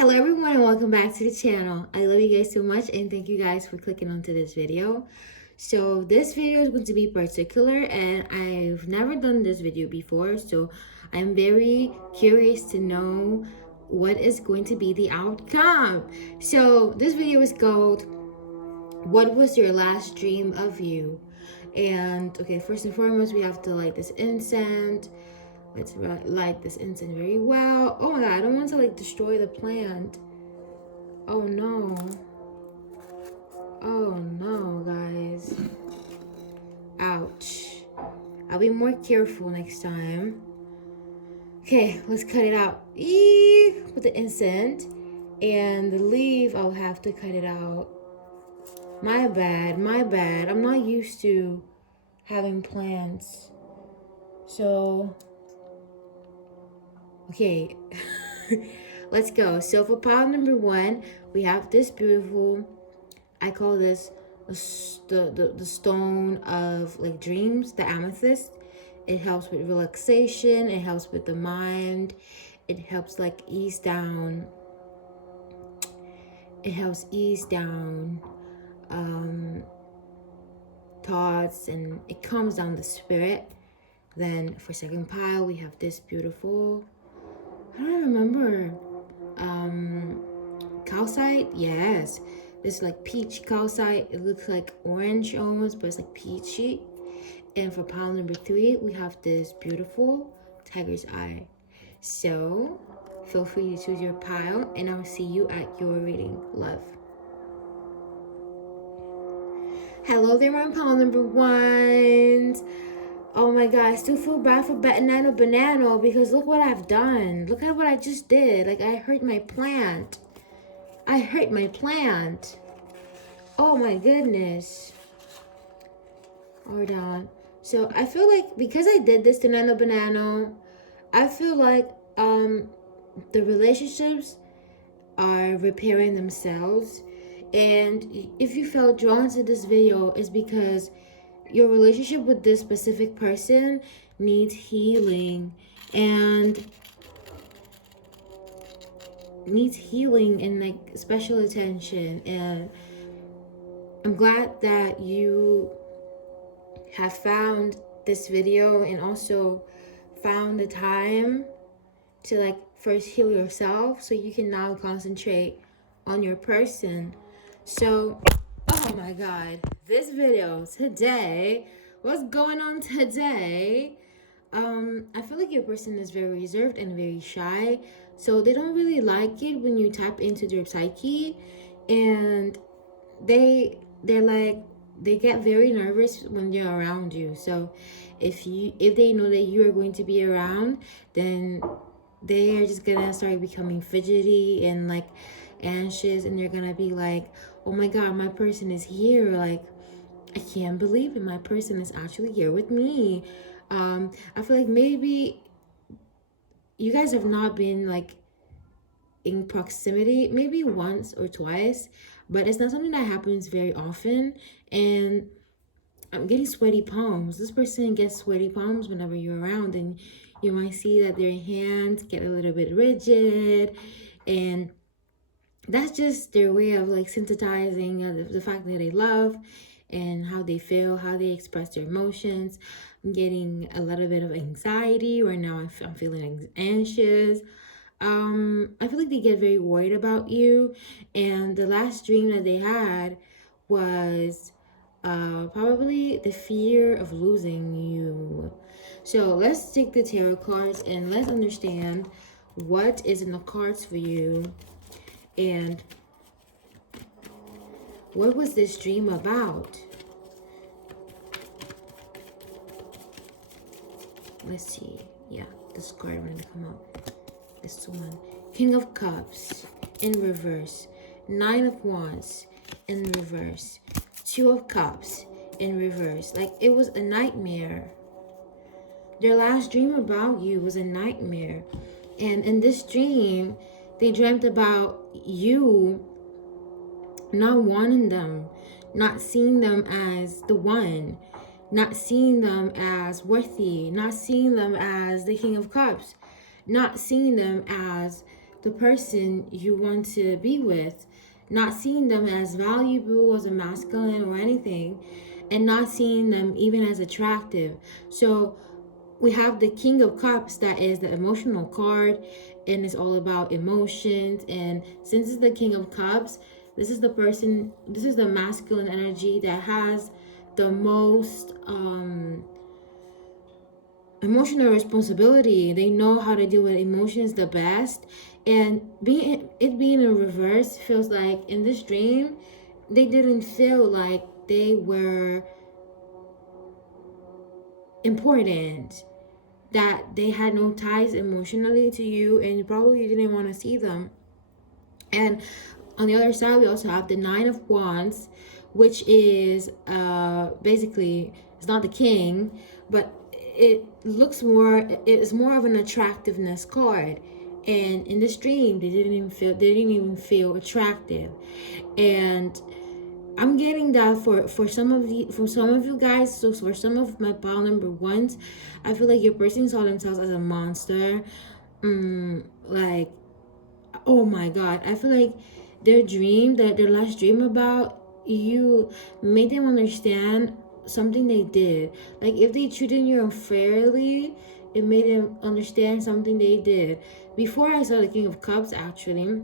Hello everyone and welcome back to the channel. I love you guys so much and thank you guys for clicking onto this video. So this video is going to be particular and I've never done this video before, so I'm very curious to know what is going to be the outcome. So this video is called "What was your last dream of you?" And okay, first and foremost, we have to light this incense. Let's light this incense very well. Oh my god, I don't want to destroy the plant. Oh no. Oh no, guys. Ouch. I'll be more careful next time. Okay, let's cut it out. With the incense. And the leaf, I'll have to cut it out. My bad. I'm not used to having plants. So, okay. Let's go. So for pile number 1, we have this beautiful, I call this the stone of dreams, the amethyst. It helps with relaxation, it helps with the mind, it helps ease down. It helps ease down thoughts, and it calms down the spirit. Then for second pile, we have this beautiful, I don't remember, calcite. Yes, this peach calcite. It looks like orange almost, but it's peachy. And for pile number 3, we have this beautiful tiger's eye. So feel free to choose your pile and I'll see you at your reading. Love. Hello there, my pile number 1s. Oh my god, I still feel bad for Banana because look what I've done. Look at what I just did. I hurt my plant. Oh my goodness. Hold on. So I feel because I did this to Banana, I feel the relationships are repairing themselves. And if you felt drawn to this video, it's because your relationship with this specific person needs healing and special attention. And I'm glad that you have found this video and also found the time to first heal yourself so you can now concentrate on your person. So, oh my god, this video today, what's going on today? I feel like your person is very reserved and very shy, so they don't really like it when you tap into their psyche, and they get very nervous when you're around you. So if they know that you are going to be around, then they are just gonna start becoming fidgety and anxious, and they're gonna be like, oh my god, my person is here, I can't believe it, my person is actually here with me. I feel maybe you guys have not been in proximity, maybe once or twice, but it's not something that happens very often. And I'm getting sweaty palms. This person gets sweaty palms whenever you're around, and you might see that their hands get a little bit rigid, and that's just their way of sensitizing the fact that they love and how they feel, how they express their emotions. I'm getting a little bit of anxiety right now. I'm feeling anxious. I feel they get very worried about you, and the last dream that they had was probably the fear of losing you. So let's take the tarot cards and let's understand what is in the cards for you and what was this dream about. Let's see. Yeah, this card wanted to come out. This one. King of Cups in reverse. 9 of Wands in reverse. 2 of Cups in reverse. It was a nightmare. Their last dream about you was a nightmare. And in this dream, they dreamt about you not wanting them, not seeing them as the one, not seeing them as worthy, not seeing them as the King of Cups, not seeing them as the person you want to be with, not seeing them as valuable as a masculine or anything, and not seeing them even as attractive. So we have the King of Cups, that is the emotional card, and it's all about emotions. And since it's the King of Cups, this is the person, this is the masculine energy that has the most emotional responsibility. They know how to deal with emotions the best. And being in reverse feels like in this dream, they didn't feel like they were important, that they had no ties emotionally to you, and you probably didn't want to see them. And on the other side, we also have the Nine of Wands, which is basically, it's not the king, but it looks more, it's more of an attractiveness card. And in this dream, they didn't even feel attractive. And I'm getting that for some of you guys. So for some of my pile number ones, I feel like your person saw themselves as a monster. Like, oh my god, I feel like their last dream about you made them understand something they did. Like if they treated you unfairly, it made them understand something they did. Before I saw the King of Cups, actually,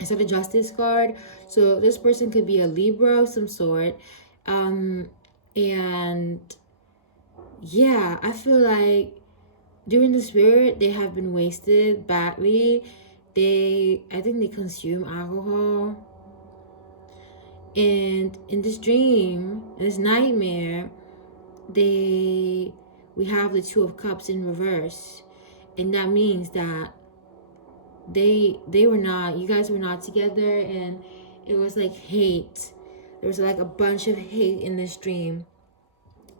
I saw the Justice card. So this person could be a Libra of some sort. And yeah, I feel like during the spirit, they have been wasted badly. I think they consume alcohol. And in this dream, in this nightmare, we have the Two of Cups in reverse. And that means that you guys were not together, and it was like hate. There was like a bunch of hate in this dream.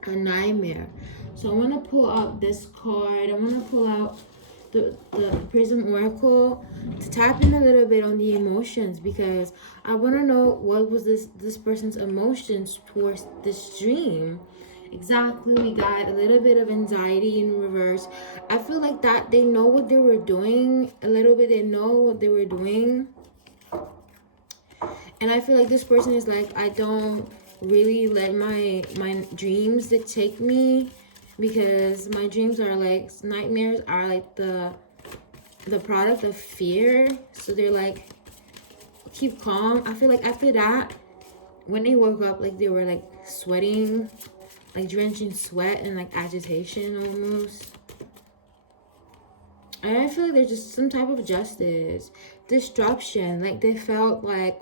A nightmare. So I want to pull out this card. I want to pull out the Prism Oracle to tap in a little bit on the emotions, because I want to know what was this person's emotions towards this dream. Exactly, we got a little bit of anxiety in reverse. I feel like that they know what they were doing. A little bit, they know what they were doing. And I feel like this person is like, I don't really let my dreams dictate me, because my dreams are like, nightmares are like the product of fear. So they're like, keep calm. I feel like after that, when they woke up, like they were like sweating, like drenching sweat and like agitation almost. And I feel like there's just some type of justice, disruption. Like they felt like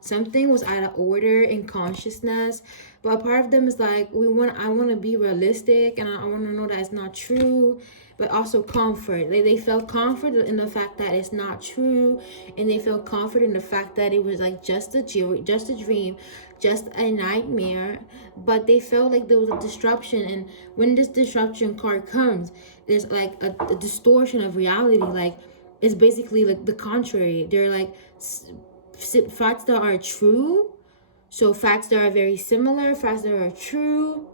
something was out of order in consciousness, but a part of them is like, I want to be realistic, and I want to know that it's not true, but also comfort. They felt comfort in the fact that it's not true, and they felt comfort in the fact that it was like just a dream, just a nightmare. But they felt like there was a disruption, and when this disruption card comes, there's like a distortion of reality. Like it's basically like the contrary. They're like facts that are true, so facts that are very similar, facts that are true.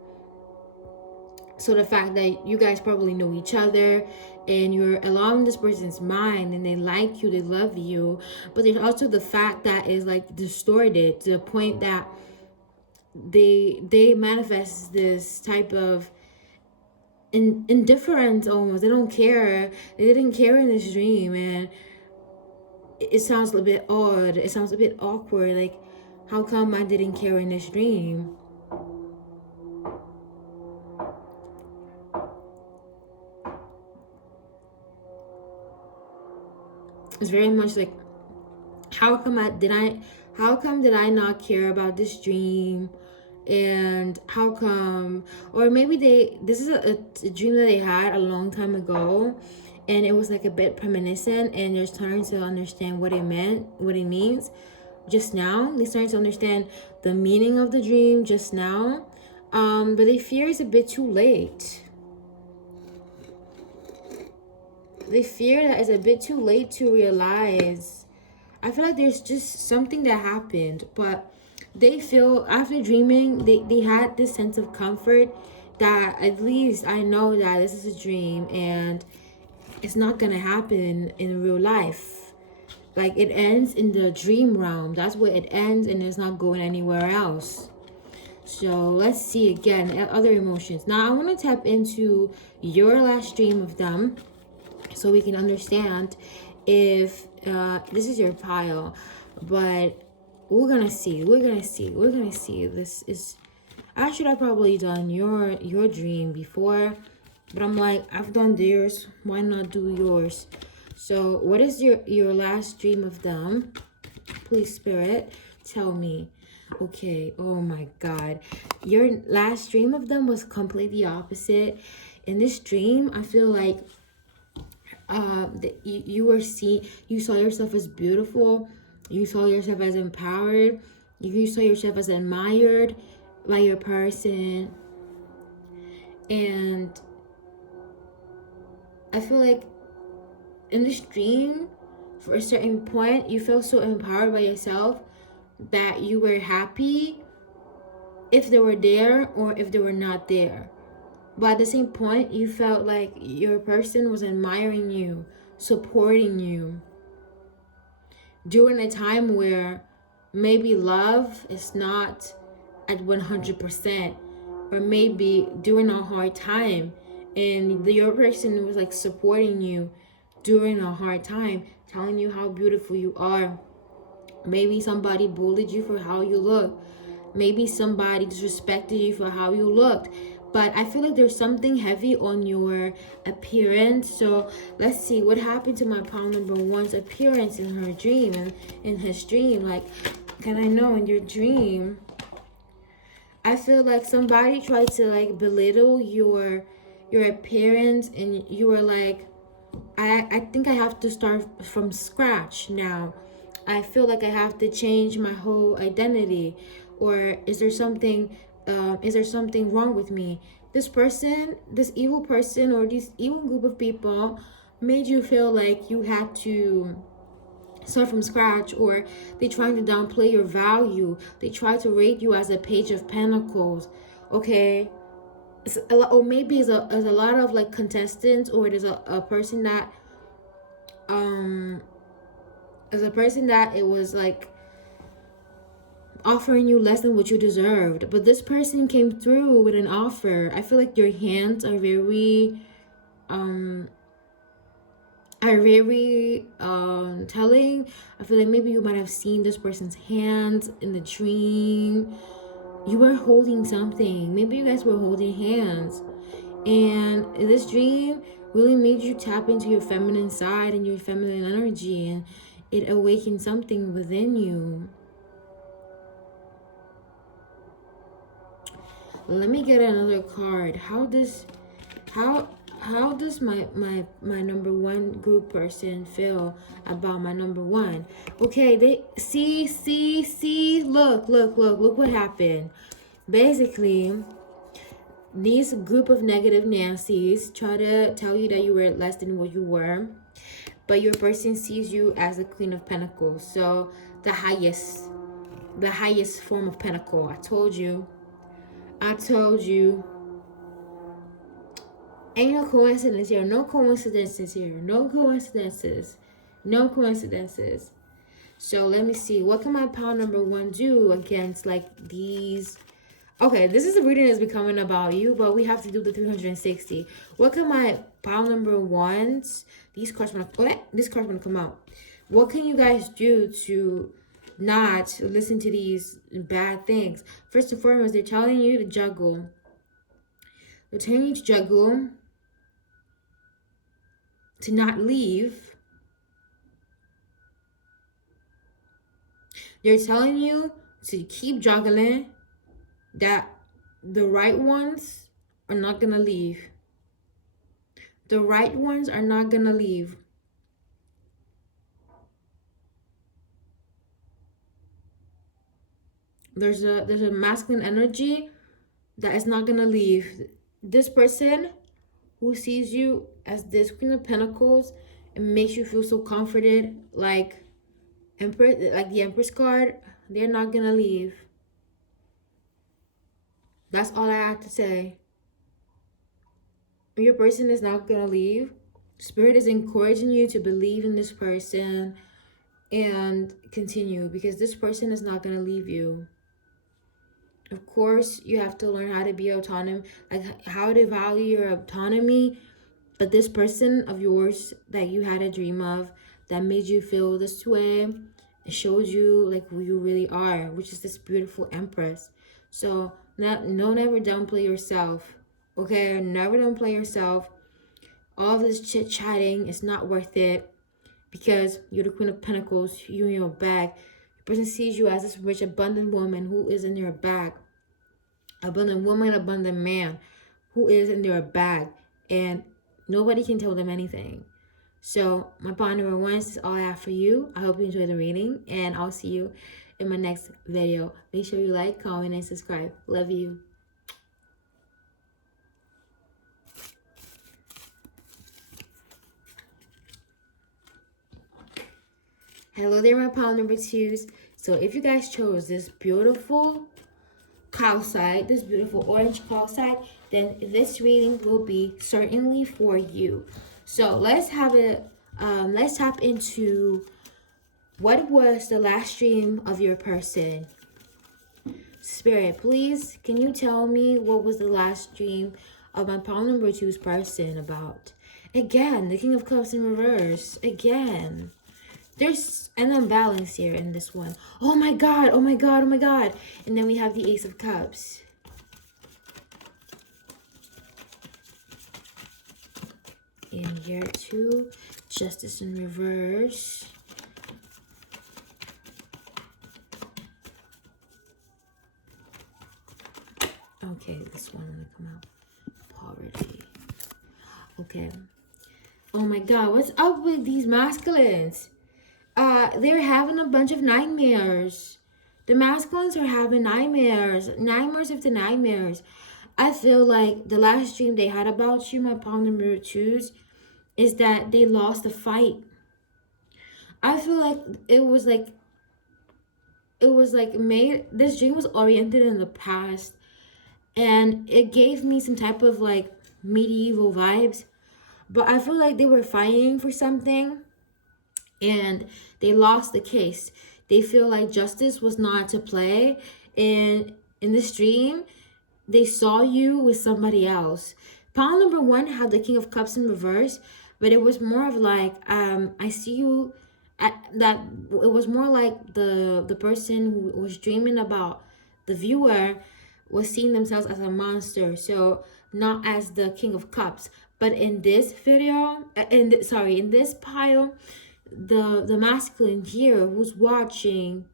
So the fact that you guys probably know each other and you're allowing this person's mind, and they like you, they love you, but there's also the fact that is like distorted to the point that they manifest this type of indifference almost. They don't care. They didn't care in this dream, and it sounds a bit odd. It sounds a bit awkward. Like, how come I didn't care in this dream? It's very much like, how come did I not care about this dream? And how come, or maybe this is a dream that they had a long time ago, and it was like a bit reminiscent, and they're starting to understand what it means just now. They're starting to understand the meaning of the dream just now, but they fear it's a bit too late. They fear that it's a bit too late to realize. I feel like there's just something that happened, but they feel after dreaming, they had this sense of comfort that at least I know that this is a dream, and it's not gonna happen in real life. Like, it ends in the dream realm. That's where it ends, and it's not going anywhere else. So let's see again, other emotions. Now I want to tap into your last dream of them, so we can understand if this is your pile. But we're gonna see. This is, I should have probably done your dream before, but I'm like, I've done theirs, why not do yours? So what is your last dream of them? Please, Spirit, tell me. Okay, oh my God, your last dream of them was completely opposite. In this dream, I feel like that you saw yourself as beautiful, you saw yourself as empowered, you saw yourself as admired by your person. And I feel like in this dream, for a certain point, you felt so empowered by yourself that you were happy if they were there or if they were not there. But at the same point, you felt like your person was admiring you, supporting you during a time where maybe love is not at 100%, or maybe during a hard time, and your person was like supporting you during a hard time, telling you how beautiful you are. Maybe somebody bullied you for how you look. Maybe somebody disrespected you for how you looked. But I feel like there's something heavy on your appearance. So let's see what happened to my pile number one's appearance in her dream and in his dream. Like, can I know in your dream? I feel like somebody tried to like belittle your appearance, and you were like, I think I have to start from scratch now. I feel like I have to change my whole identity. Or is there something wrong with me? This person, this evil person, or this evil group of people made you feel like you had to start from scratch, or they trying to downplay your value. They try to rate you as a page of pentacles. Okay, or maybe it's a lot of like contestants, or there's a person that as a person that it was like offering you less than what you deserved, but this person came through with an offer. I feel like your hands are very telling. I feel like maybe you might have seen this person's hands in the dream. You were holding something. Maybe you guys were holding hands, and this dream really made you tap into your feminine side and your feminine energy, and it awakened something within you. Let me get another card. How does my number one group person feel about my number one? Okay, they see, look what happened. Basically, these group of negative Nancys try to tell you that you were less than what you were, but your person sees you as the Queen of Pentacles, so the highest form of Pentacle. I told you. Ain't no coincidence here. No coincidences here. No coincidences. So let me see. What can my pile number one do against like these? Okay, this is a reading that's becoming about you, but we have to do the 360. What can my pile number ones? These cards gonna come out. What can you guys do to not listen to these bad things? First and foremost, they're telling you to juggle. To not leave. They're telling you to keep juggling, that the right ones are not gonna leave. The right ones are not gonna leave. There's a masculine energy that is not gonna leave. This person who sees you as this Queen of Pentacles, it makes you feel so comforted, like Empress, like the Empress card. They're not gonna leave. That's all I have to say. Your person is not gonna leave. Spirit is encouraging you to believe in this person and continue, because this person is not going to leave you. Of course, you have to learn how to be autonomous, like how to value your autonomy. But this person of yours that you had a dream of, that made you feel this way, it showed you like who you really are, which is this beautiful Empress. So don't ever downplay yourself, okay? Never downplay yourself. All of this chit chatting is not worth it, because you're the Queen of Pentacles. You in your bag. The person sees you as this rich, abundant woman who is in your bag. Abundant woman, abundant man who is in their bag, and nobody can tell them anything. So my point number one, this is all I have for you. I hope you enjoyed the reading, and I'll see you in my next video. Make sure you like, comment, and subscribe. Love you. Hello there, my pile number twos. So if you guys chose this beautiful calcite, this beautiful orange calcite, then this reading will be certainly for you. So let's have it. Let's tap into what was the last dream of your person. Spirit, please, can you tell me what was the last dream of my pile number two's person about? Again, the King of Cups in reverse. Again. There's an imbalance here in this one. Oh my God, oh my God, oh my God. And then we have the Ace of Cups. And here too, Justice in reverse. Okay, this one will come out. Poverty. Okay. Oh my God, what's up with these masculines? They're having a bunch of nightmares. The masculines are having nightmares. Nightmares after nightmares. I feel like the last dream they had about you, my pile number twos, is that they lost the fight. I feel like this dream was oriented in the past, and it gave me some type of like medieval vibes. But I feel like they were fighting for something, and they lost the case. They feel like justice was not to play. And in this dream, they saw you with somebody else. Pile number one had the King of Cups in reverse, but it was more of like, I see you at that. It was more like the person who was dreaming about the viewer was seeing themselves as a monster. So not as the King of Cups. But in this video, in this pile, the masculine here who's watching,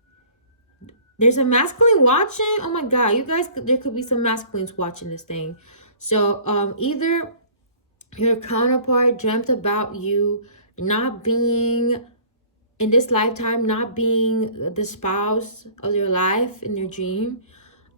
there's a masculine watching. Oh my God, you guys, there could be some masculines watching this thing. So either your counterpart dreamt about you not being in this lifetime, not being the spouse of your life in your dream.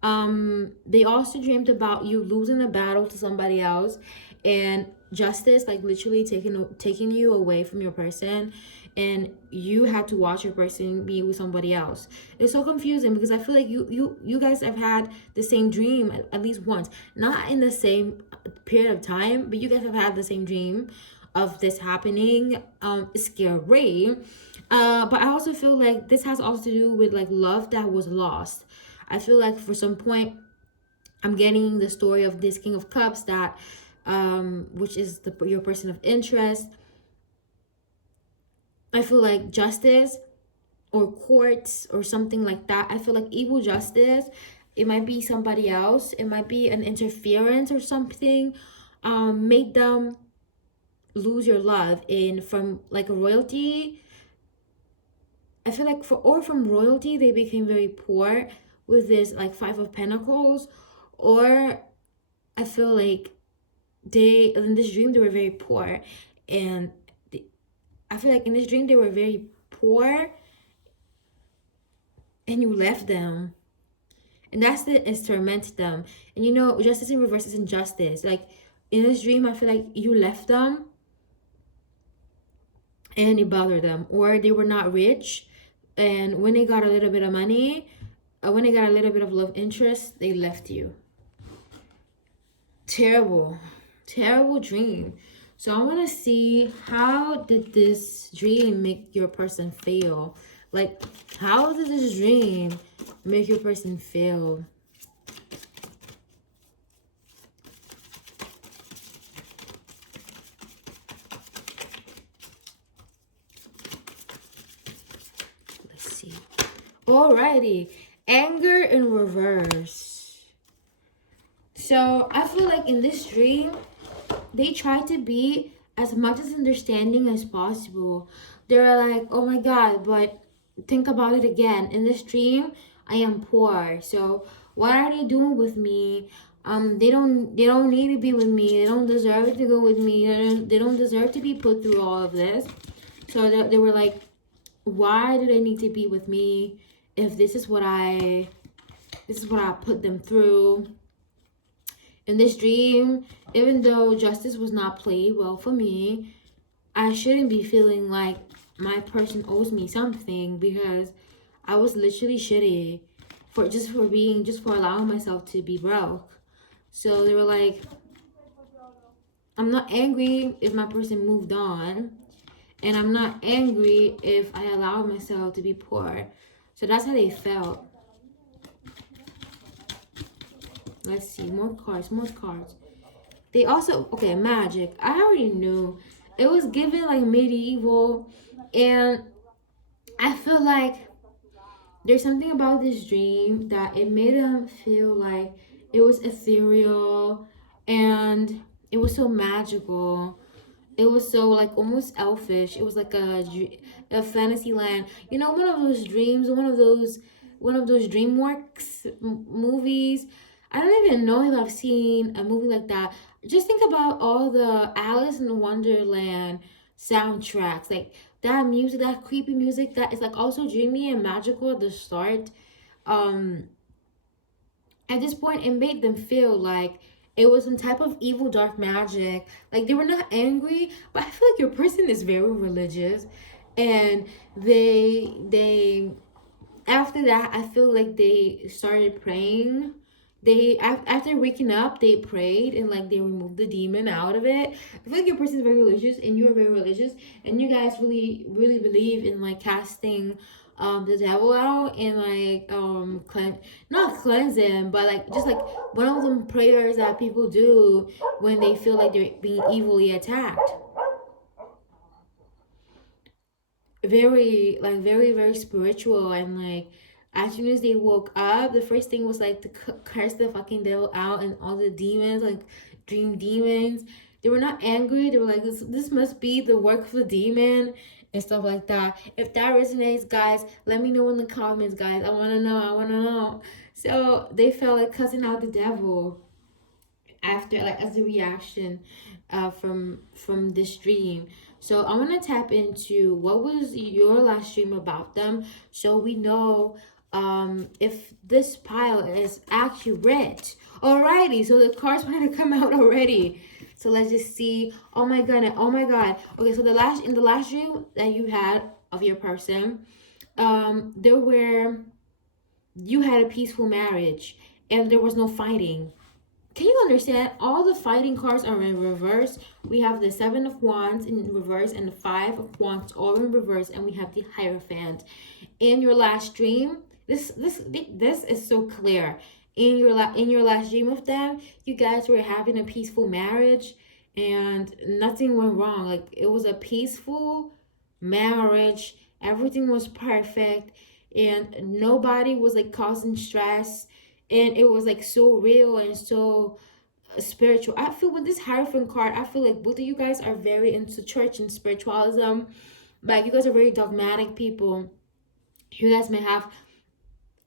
They also dreamed about you losing a battle to somebody else, and justice, like literally taking you away from your person, and you had to watch your person be with somebody else. It's so confusing, because I feel like you guys have had the same dream at least once, not in the same period of time, but you guys have had the same dream of this happening. It's scary. But I also feel like this has also to do with like love that was lost. I feel like for some point, I'm getting the story of this King of Cups that, which is your person of interest. I feel like justice or courts or something like that. I feel like evil justice. It might be somebody else. It might be an interference or something. Made them lose your love from like a royalty. I feel like from royalty they became very poor with this like Five of Pentacles, or I feel like in this dream they were very poor, and I feel like in this dream they were very poor and you left them, and that's the torment them. And you know, justice in reverse is injustice. Like in this dream, I feel like you left them and it bothered them, or they were not rich, and when they got a little bit of money, when they got a little bit of love interest, they left you. Terrible dream. So I want to see, how did this dream make your person feel? Like, how did this dream make your person feel? Let's see. Alrighty. Anger in reverse. So I feel like in this dream, they try to be as much as understanding as possible. They're like, oh my God, but think about it again. In this dream, I am poor. So what are they doing with me? They don't need to be with me. They don't deserve to go with me. They don't deserve to be put through all of this. So they were like, why do they need to be with me if this is what I put them through? In this dream, even though justice was not played well for me, I shouldn't be feeling like my person owes me something, because I was literally shitty for allowing myself to be broke. So they were like, I'm not angry if my person moved on, and I'm not angry if I allow myself to be poor. So that's how they felt. Let's see, more cards. They also, okay, magic. I already knew. It was given like medieval, and I feel like there's something about this dream that it made them feel like it was ethereal, and it was so magical. It was so like almost elfish. It was like a fantasy land. You know, one of those dreams, one of those DreamWorks movies. I don't even know if I've seen a movie like that. Just think about all the Alice in Wonderland soundtracks, like that music, that creepy music that is like also dreamy and magical at the start. Um, at this point, it made them feel like it was some type of evil dark magic. Like they were not angry, but I feel like your person is very religious, and they after that, I feel like they started praying. They after waking up, they prayed and like they removed the demon out of it. I feel like your person is very religious and you are very religious, and you guys really really believe in like casting the devil out and like not cleansing, but like just like one of them prayers that people do when they feel like they're being evilly attacked. Very very spiritual, and like as soon as they woke up, the first thing was like to curse the fucking devil out and all the demons, like dream demons. They were not angry. They were like, this must be the work of the demon and stuff like that. If that resonates, guys, let me know in the comments, guys. I want to know. I want to know. So they felt like cussing out the devil after, like, as a reaction from this dream. So I want to tap into what was your last dream about them, so we know if this pile is accurate. Alrighty, so the cards want to come out already. So let's just see. Oh my god, oh my god. Okay, so in the last dream that you had of your person, there were you had a peaceful marriage and there was no fighting. Can you understand? All the fighting cards are in reverse. We have the Seven of Wands in reverse and the Five of Wands all in reverse, and we have the Hierophant. In your last dream, this is so clear. In your last dream of them, you guys were having a peaceful marriage, and nothing went wrong. Like it was a peaceful marriage. Everything was perfect, and nobody was like causing stress, and it was like so real and so spiritual. I feel with this Hierophant card, I feel like both of you guys are very into church and spiritualism. Like you guys are very dogmatic people. You guys may have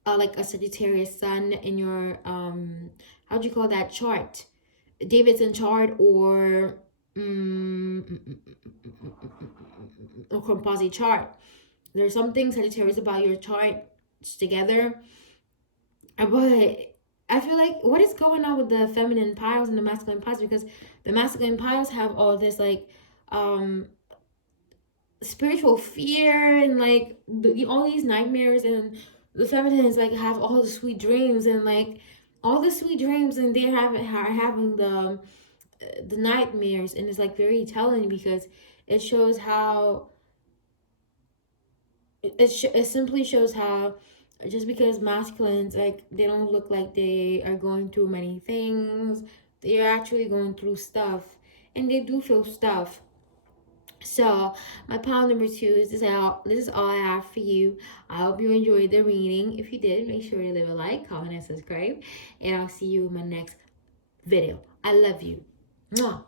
like a Sagittarius sun in your how do you call that chart? Davidson chart or a composite chart. There's something Sagittarius about your chart together. But I feel like what is going on with the feminine piles and the masculine piles, because the masculine piles have all this like spiritual fear and like all these nightmares, and the feminines like have all the sweet dreams and like all the sweet dreams, and are having the nightmares, and it's like very telling because it shows how it simply shows how just because masculines, like, they don't look like they are going through many things, they're actually going through stuff, and they do feel stuff. So my pile number 2 is this is all I have for you. I hope you enjoyed the reading. If you did, make sure to leave a like, comment, and subscribe, and I'll see you in my next video. I love you. Mwah.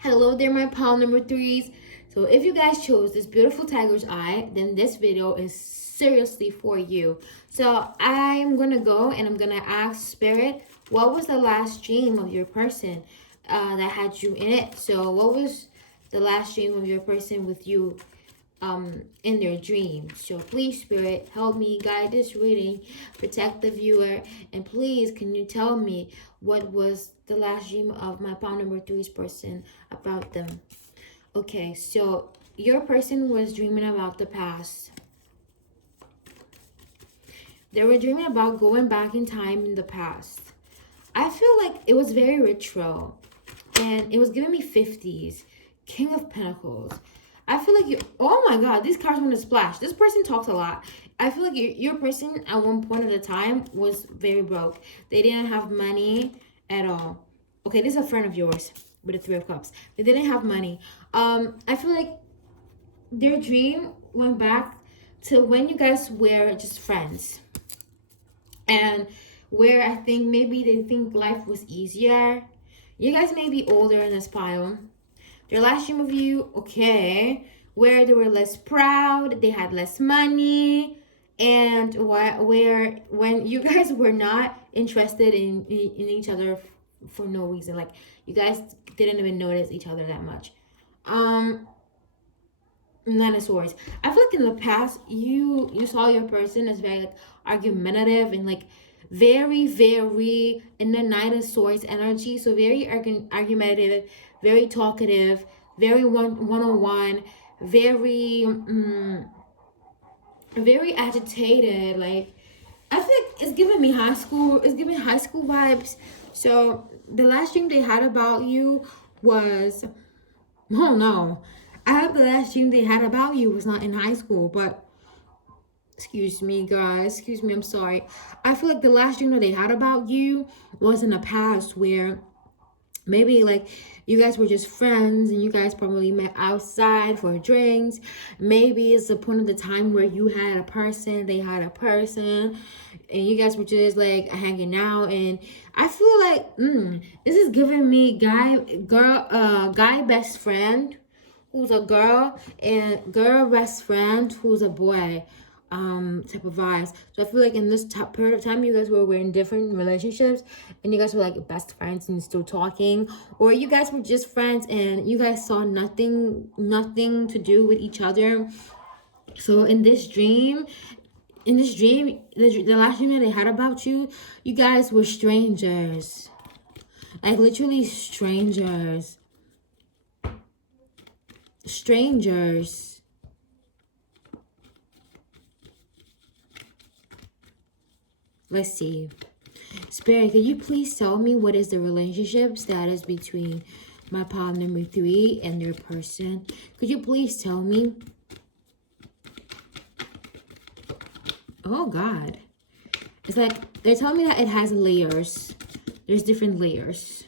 Hello there, my pile number 3s. So if you guys chose this beautiful tiger's eye, then this video is seriously for you. So I'm gonna go and I'm gonna ask Spirit, what was the last dream of your person that had you in it? So what was the last dream of your person with you in their dream? So please, Spirit, help me guide this reading, protect the viewer, and please, can you tell me what was the last dream of my pile number 3's person about them? Okay, so your person was dreaming about the past. They were dreaming about going back in time in the past. I feel like it was very ritual, and it was giving me 50s, King of Pentacles. I feel like you, oh my God, these cards want to splash. This person talks a lot. I feel like your person at one point at a time was very broke. They didn't have money at all. Okay, this is a friend of yours with the 3 of Cups. They didn't have money. I feel like their dream went back to when you guys were just friends. And where I think maybe they think life was easier. You guys may be older in this pile. Their last dream of you, okay, where they were less proud, they had less money, and where when you guys were not interested in each other for no reason, like you guys didn't even notice each other that much. Nine of Swords. I feel like in the past you saw your person as very like argumentative and like very in the Nine of Swords energy, so very argumentative, very talkative, very one-on-one, very agitated. Like, I feel like it's giving me high school. It's giving high school vibes. So the last dream they had about you was, oh no, I hope the last dream they had about you was not in high school, but excuse me, guys. Excuse me, I'm sorry. I feel like the last dream that they had about you was in the past, where maybe like you guys were just friends and you guys probably met outside for drinks. Maybe it's the point of the time where you had a person, they had a person, and you guys were just like hanging out. And I feel like this is giving me guy best friend who's a girl, and girl best friend who's a boy type of vibes. So I feel like in this period of time you guys were in different relationships and you guys were like best friends and still talking, or you guys were just friends and you guys saw nothing to do with each other. So in this dream, the last dream that they had about you, you guys were strangers, like literally strangers. Let's see. Spirit, could you please tell me what is the relationship status between my pile number 3 and their person? Could you please tell me? Oh God. It's like they're telling me that it has layers. There's different layers.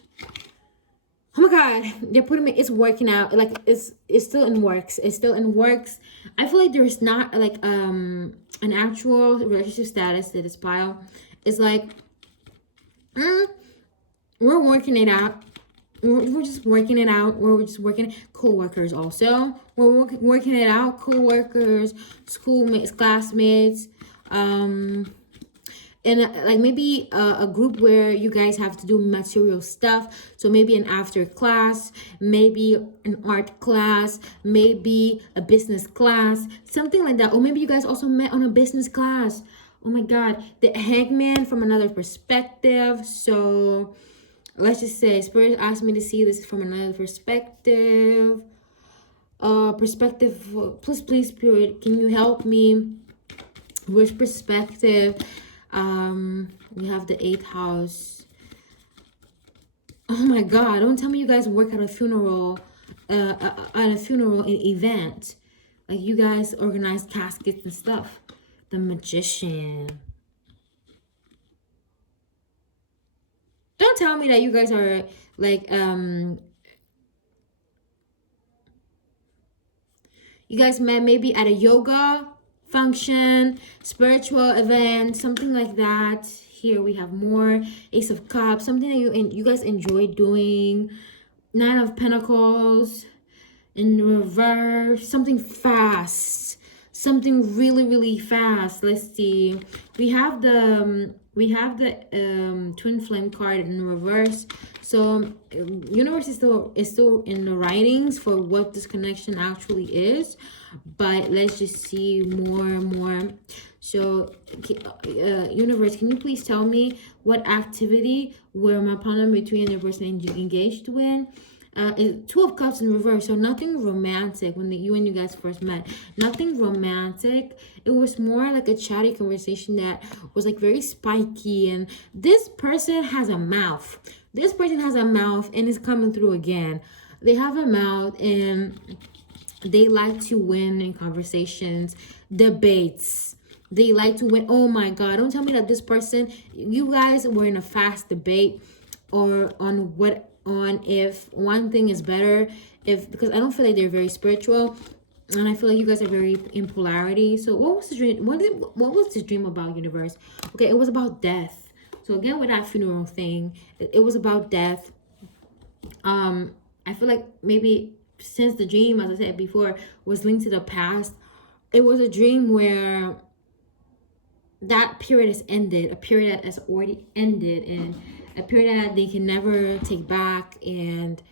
Oh my God, they're putting me, it's working out. Like it's still in works. It's still in works. I feel like there's not like an actual relationship status to this pile. It's like we're working it out. We're just working it out. We're just working. Co-workers also. We're working it out. Co-workers, schoolmates, classmates, and like maybe a group where you guys have to do material stuff. So maybe an after class, maybe an art class, maybe a business class, something like that. Or maybe you guys also met on a business class. Oh my God, the Hangman from another perspective. So let's just say Spirit asked me to see this from another perspective. Please, Spirit, can you help me? Which perspective? We have the 8th house. Oh my God, don't tell me you guys work at a funeral, event. Like you guys organize caskets and stuff. The Magician. Don't tell me that you guys are like, you guys met maybe at a yoga function, spiritual event, something like that. Here we have more Ace of Cups, something that you guys enjoy doing. 9 of Pentacles in reverse, something fast, something really fast. Let's see. We have the Twin Flame card in reverse. So universe is still in the writings for what this connection actually is, but let's just see more and more. So universe, can you please tell me what activity were my partner between the person engaged in? 2 of Cups in reverse, so nothing romantic when you guys first met. Nothing romantic. It was more like a chatty conversation that was like very spiky, and this person has a mouth. This person has a mouth and is coming through again. They have a mouth and they like to win in conversations, debates. They like to win. Oh my God, don't tell me that this person, you guys were in a fast debate or on if one thing is better, because I don't feel like they're very spiritual, and I feel like you guys are very in polarity. So what was the dream? What was this dream about, universe? Okay, it was about death. So again, with that funeral thing, it was about death. I feel like maybe since the dream, as I said before, was linked to the past, it was a dream where that period has ended, a period that has already ended, and a period that they can never take back. And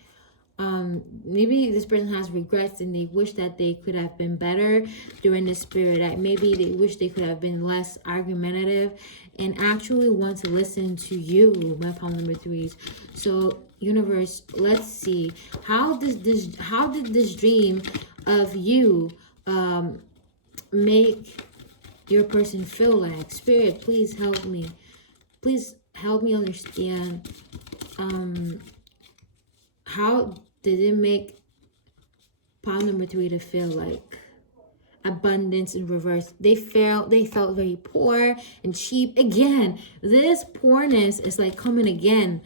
maybe this person has regrets and they wish that they could have been better during this period. That maybe they wish they could have been less argumentative and actually want to listen to you, my palm number 3s. So universe, let's see, how did this dream of you make your person feel like? Spirit, please help me. Please help me understand how did it make pile number 3 to feel like? Abundance in reverse. They felt very poor and cheap. Again, this poorness is like coming again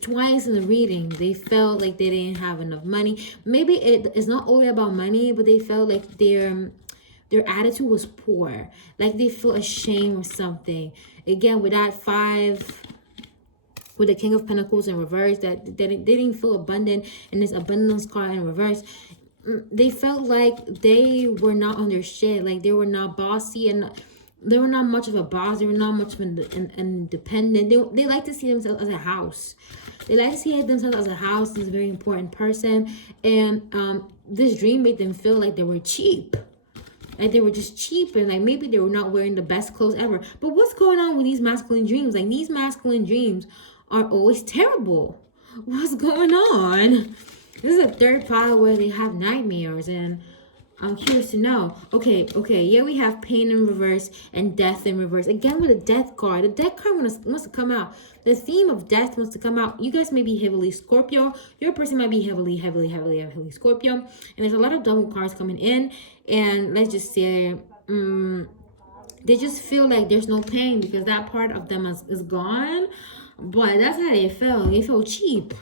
twice in the reading. They felt like they didn't have enough money. Maybe it's not only about money, but they felt like their attitude was poor, like they feel ashamed of something. Again, with that 5, with the King of Pentacles in reverse, that they didn't feel abundant, and this abundance card in reverse, they felt like they were not on their shit, like they were not bossy, and they were not much of a boss. They were not much of an independent. They like to see themselves as a house. They like to see themselves as a house, as a very important person. And this dream made them feel like they were cheap. Like they were just cheap, and like maybe they were not wearing the best clothes ever. But what's going on with these masculine dreams? Like these masculine dreams are always terrible. What's going on? This is a 3rd pile where they have nightmares, and I'm curious to know. Okay, yeah, we have pain in reverse and death in reverse. Again, with the death card. The death card wants to come out. The theme of death wants to come out. You guys may be heavily Scorpio. Your person might be heavily Scorpio. And there's a lot of double cards coming in. And let's just say, they just feel like there's no pain because that part of them is gone. But that's how they felt. They felt cheap.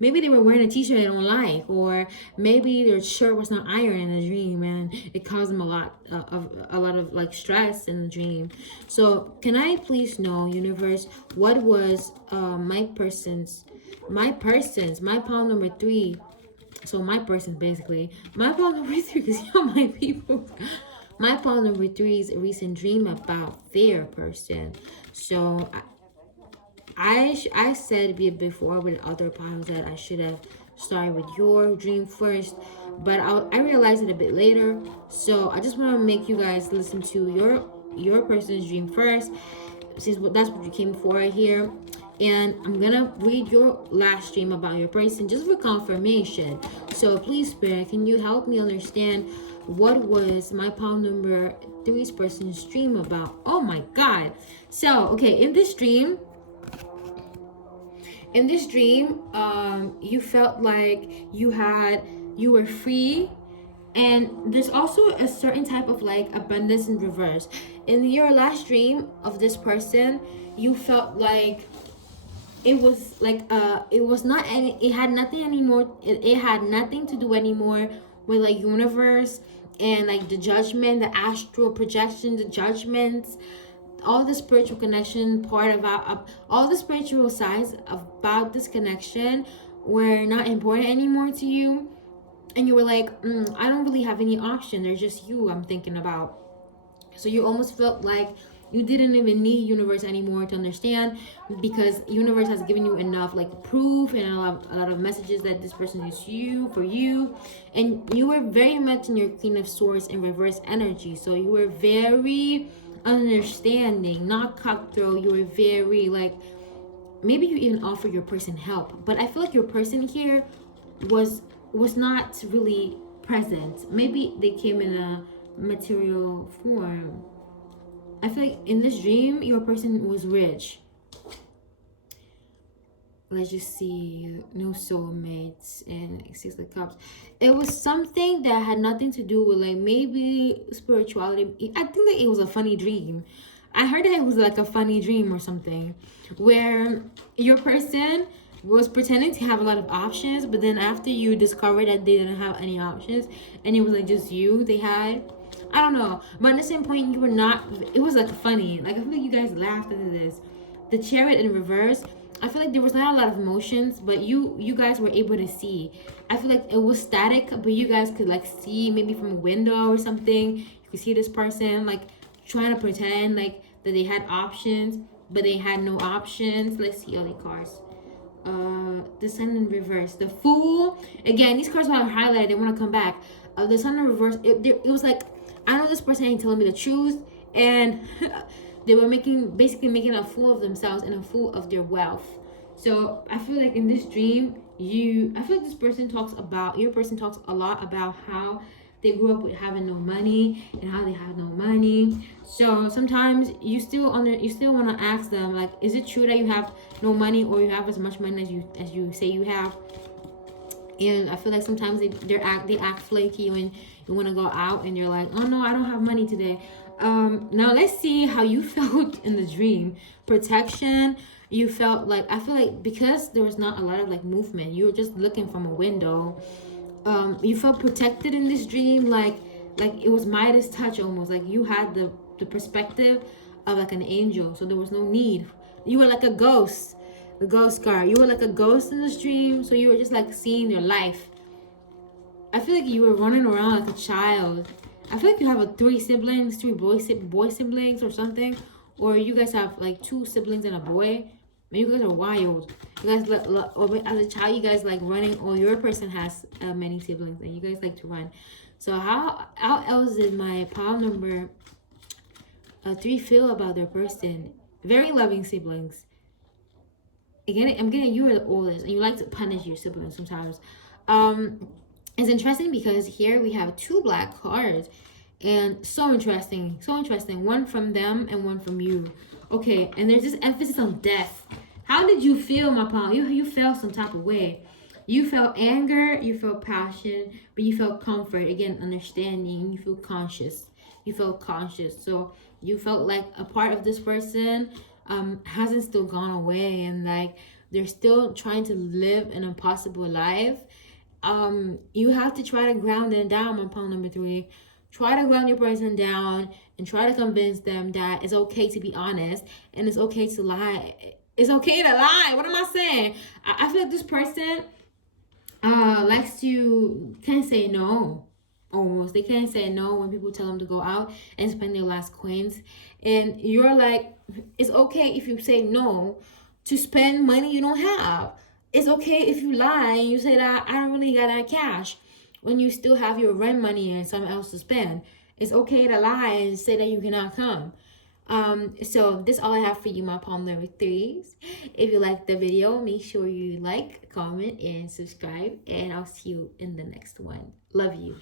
Maybe they were wearing a t-shirt they don't like, or maybe their shirt was not ironed in the dream, and it caused them a lot of like stress in the dream. So can I please know, universe, what was my pile number 3? So my person, basically, my pile number 3, because you're my people. My pile number 3 is a recent dream about their person. So I said before with other piles that I should have started with your dream first, but I realized it a bit later. So I just want to make you guys listen to your person's dream first, since that's what you came for here. And I'm gonna read your last dream about your person just for confirmation. So please, Spirit, can you help me understand what was my palm number three's person's dream about? Oh my God. So, okay, in this dream, you felt like you were free, and there's also a certain type of like abundance in reverse. In your last dream of this person, you felt like it was like it was not any, it had nothing anymore, it had nothing to do anymore with like universe and like the judgment, the astral projection, the judgments, all the spiritual connection part about all the spiritual sides about this connection were not important anymore to you. And you were like, I don't really have any option, there's just you I'm thinking about. So you almost felt like you didn't even need universe anymore to understand, because universe has given you enough like proof and a lot of messages that this person is you for you. And you were very much in your Queen of Swords in reverse energy, so you were very understanding, not cutthroat. You were very like, maybe you even offer your person help, but I feel like your person here was not really present. Maybe they came in a material form. I feel like in this dream your person was rich. Let's just see, no soulmates and Six of Cups. It was something that had nothing to do with like maybe spirituality. I think that it was a funny dream. I heard that it was like a funny dream or something, where your person was pretending to have a lot of options, but then after you discovered that they didn't have any options and it was like just you they had, I don't know, but at the same point you were not, it was like funny, like I feel like you guys laughed at this. The Chariot in reverse, I feel like there was not a lot of emotions, but you guys were able to see. I feel like it was static, but you guys could like see maybe from a window or something. You could see this person like trying to pretend like that they had options, but they had no options. Let's see all the cards. The Sun in reverse, the Fool. Again, these cards are highlighted, they want to come back. The Sun in reverse, it was like, I know this person ain't telling me the truth, and they were basically making a fool of themselves and a fool of their wealth. So I feel like in this dream, I feel like this person your person talks a lot about how they grew up with having no money and how they have no money. So sometimes you still want to ask them like, is it true that you have no money, or you have as much money as you say you have? And I feel like sometimes they act flaky when you want to go out and you're like, oh no, I don't have money today. Now let's see how you felt in the dream. Protection. You felt like, I feel like because there was not a lot of like movement, you were just looking from a window. You felt protected in this dream, like it was Midas touch almost. Like you had the perspective of like an angel, so there was no need. You were like a ghost. The ghost card. You were like a ghost in this dream, so you were just like seeing your life. I feel like you were running around like a child. I feel like you have three boy siblings or something, or you guys have like 2 siblings and a boy. Man, you guys are wild. You guys, or as a child, you guys like running, or your person has many siblings and you guys like to run. So how else did my palm number 3 feel about their person? Very loving siblings. Again, I'm getting you are the oldest and you like to punish your siblings sometimes. It's interesting because here we have 2 black cards, and so interesting. One from them and one from you. Okay, and there's this emphasis on death. How did you feel, my palm? You felt some type of way. You felt anger, you felt passion, but you felt comfort. Again, understanding. You feel conscious. So you felt like a part of this person hasn't still gone away, and like they're still trying to live an impossible life. You have to try to ground them down, my palm number 3. Try to ground your person down and try to convince them that it's okay to be honest and it's okay to lie. It's okay to lie. What am I saying? I feel like this person likes to can't say no. Almost. They can't say no when people tell them to go out and spend their last coins. And you're like, it's okay if you say no to spend money you don't have. It's okay if you lie and you say that I don't really got that cash when you still have your rent money and something else to spend. It's okay to lie and say that you cannot come. So this is all I have for you, my palm number threes. If you like the video, make sure you like, comment, and subscribe, and I'll see you in the next one. Love you.